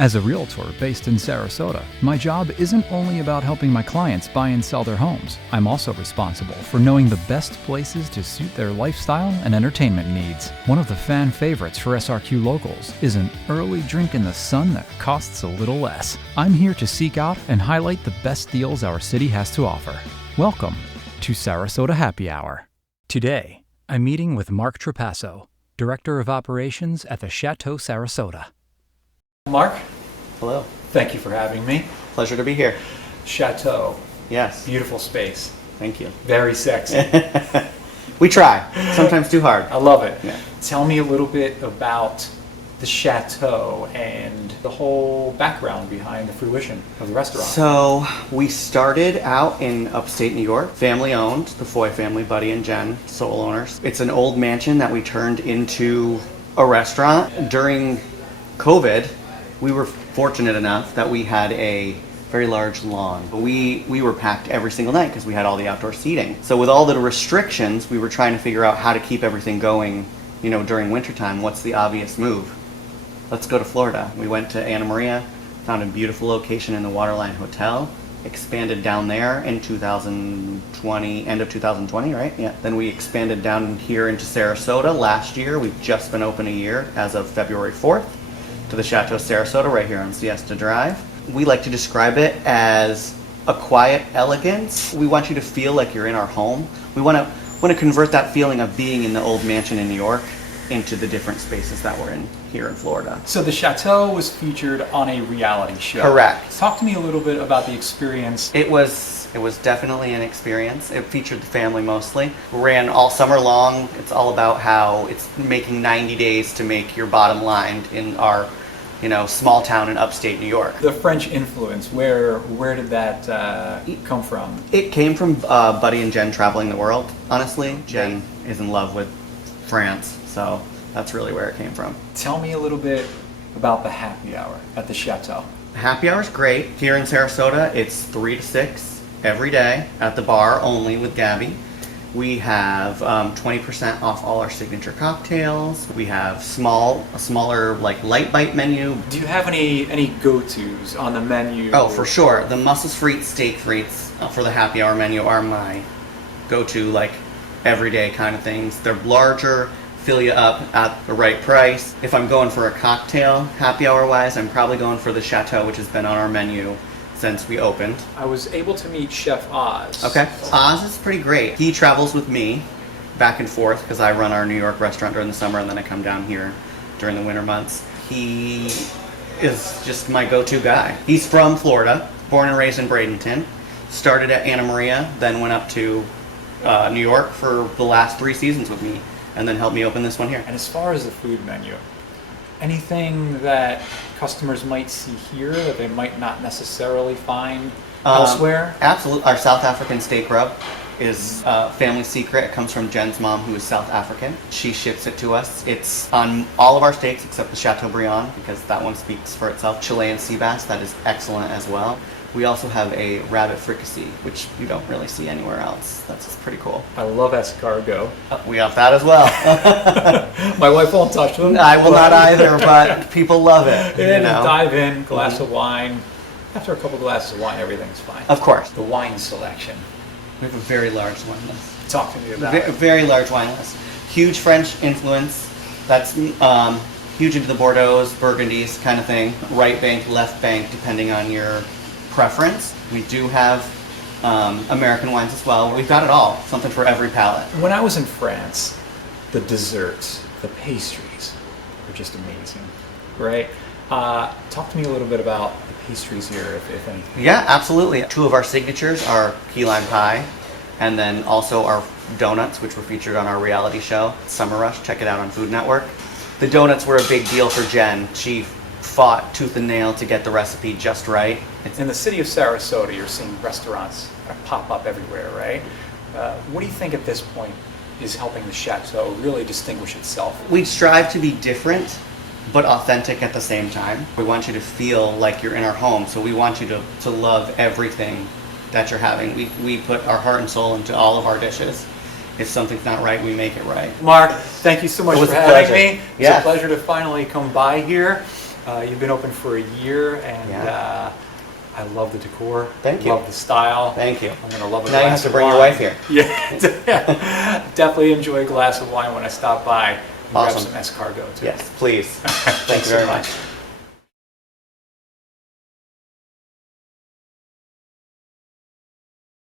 As a realtor based in Sarasota, my job isn't only about helping my clients buy and sell their homes. I'm also responsible for knowing the best places to suit their lifestyle and entertainment needs. One of the fan favorites for SRQ locals is an early drink in the sun that costs a little less. I'm here to seek out and highlight the best deals our city has to offer. Welcome to Sarasota Happy Hour. Today, I'm meeting with Mark Trapasso, Director of Operations at the Chateau Sarasota. Mark? Hello. Thank you for having me. Pleasure to be here. Chateau. Yes. Beautiful space. Thank you. Very sexy. We try. Sometimes too hard. I love it. Yeah. Tell me a little bit about the Chateau and the whole background behind the fruition of the restaurant. So we started out in upstate New York, family owned, the Foy family, Buddy and Jen, sole owners. It's an old mansion that we turned into a restaurant. During COVID, we were fortunate enough that we had a very large lawn. We were packed every single night because we had all the outdoor seating. So with all the restrictions, we were trying to figure out how to keep everything going, during wintertime. What's the obvious move? Let's go to Florida. We went to Anna Maria, found a beautiful location in the Waterline Hotel, expanded down there in 2020, end of 2020, right? Yeah. Then we expanded down here into Sarasota last year. We've just been open a year as of February 4th. To the Chateau Sarasota right here on Siesta Drive. We like to describe it as a quiet elegance. We want you to feel like you're in our home. We want to convert that feeling of being in the old mansion in New York into the different spaces that we're in here in Florida. So the Chateau was featured on a reality show. Correct. Talk to me a little bit about the experience. It was definitely an experience. It featured the family mostly. Ran all summer long. It's all about how it's making 90 days to make your bottom line in our small town in upstate New York. The French influence, where did that come from? It came from Buddy and Jen traveling the world, honestly. Jen is in love with France, so that's really where it came from. Tell me a little bit about the happy hour at the Chateau. Happy hour's great. Here in Sarasota, it's 3 to 6 every day at the bar only with Gabby. We have 20% off all our signature cocktails. We have a smaller light bite menu. Do you have any go-tos on the menu? Oh, for sure. The mussels frites, steak frites for the happy hour menu are my go-to, everyday kind of things. They're larger, fill you up at the right price. If I'm going for a cocktail, happy hour wise, I'm probably going for the Chateau, which has been on our menu since we opened. I was able to meet Chef Oz. Okay. Oz is pretty great. He travels with me back and forth because I run our New York restaurant during the summer and then I come down here during the winter months. He is just my go-to guy. He's from Florida, born and raised in Bradenton, started at Anna Maria, then went up to New York for the last 3 seasons with me and then helped me open this one here. And as far as the food menu, anything that customers might see here that they might not necessarily find elsewhere? Absolutely. Our South African steak rub is a family secret. It comes from Jen's mom, who is South African. She ships it to us. It's on all of our steaks except the Chateaubriand, because that one speaks for itself. Chilean sea bass, that is excellent as well. We also have a rabbit fricassee, which you don't really see anywhere else. That's just pretty cool. I love escargot. We have that as well. My wife won't touch them. I will not either, but people love it. And dive in, glass of wine. After a couple glasses of wine, everything's fine. Of course. The wine selection. We have a very large wine list. Talk to me about it. Very large wine list. Huge French influence. That's huge into the Bordeaux, Burgundies kind of thing. Right bank, left bank, depending on your preference. We do have American wines as well. We've got it all. Something for every palate. When I was in France, the desserts, the pastries were just amazing, right? Talk to me a little bit about the pastries here, if anything. Yeah, absolutely. 2 of our signatures are key lime pie, and then also our donuts, which were featured on our reality show, Summer Rush. Check it out on Food Network. The donuts were a big deal for Jen. She fought tooth and nail to get the recipe just right. In the city of Sarasota, you're seeing restaurants pop up everywhere, right? What do you think at this point is helping the Chateau really distinguish itself? We strive to be different, but authentic at the same time. We want you to feel like you're in our home, so we want you to love everything that you're having. We put our heart and soul into all of our dishes. If something's not right, we make it right. Mark, thank you so much for having me. It's a pleasure to finally come by here. You've been open for a year, and Yeah. I love the decor. Thank you. Love the style. Thank you. I'm going to love a Now you glass have to of bring your wine. wife here. Yeah, definitely enjoy a glass of wine when I stop by. And Awesome. Grab some escargot too. Yes, please. Thank you very much.